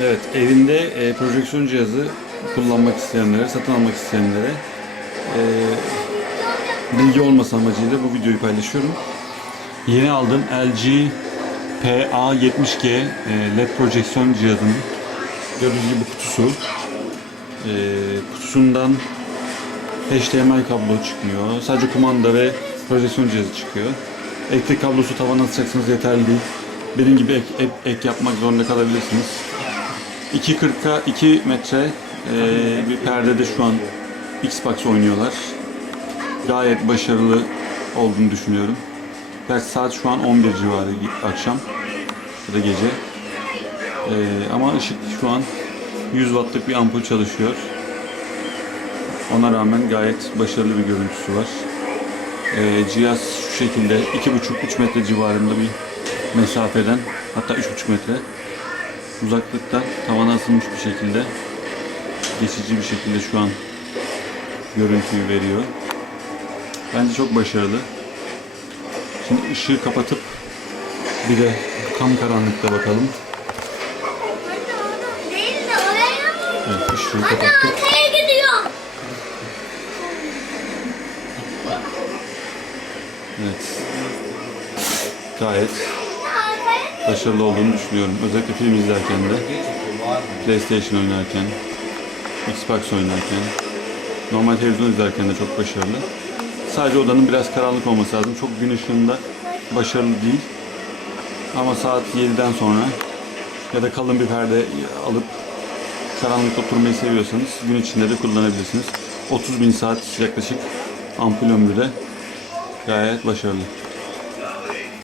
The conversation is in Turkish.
Evet, evinde e, projeksiyon cihazı kullanmak isteyenlere, satın almak isteyenlere e, bilgi olması amacıyla bu videoyu paylaşıyorum. Yeni aldığım LG PA70G e, LED projeksiyon cihazının gördüğünüz gibi kutusu. E, kutusundan HDMI kablo çıkmıyor. Sadece kumanda ve projeksiyon cihazı çıkıyor. Elektrik kablosu tavana asacaksınız yeterli değil. Benim gibi ek, ek, ek yapmak zorunda kalabilirsiniz. 2.40'a 2 metre eee, bir perdede şu an Xbox oynuyorlar. Gayet başarılı olduğunu düşünüyorum. Gerçi saat şu an 11 civarı akşam ya da gece. Eee, ama ışık şu an 100 wattlık bir ampul çalışıyor. Ona rağmen gayet başarılı bir görüntüsü var. Eee, cihaz şu şekilde 2,5-3 metre civarında bir mesafeden hatta 3,5 metre uzaklıkta tavana asılmış bir şekilde geçici bir şekilde şu an görüntüyü veriyor. Bence çok başarılı. Şimdi ışığı kapatıp bir de tam karanlıkta bakalım. Evet ışığı kapattık. Evet. Gayet başarılı olduğunu düşünüyorum. Özellikle film izlerken de, PlayStation oynarken, Xbox oynarken, normal televizyon izlerken de çok başarılı. Sadece odanın biraz karanlık olması lazım. Çok gün ışığında başarılı değil. Ama saat 7'den sonra ya da kalın bir perde alıp karanlıkta oturmayı seviyorsanız gün içinde de kullanabilirsiniz. 30 bin saat yaklaşık ampul ömrü de gayet başarılı.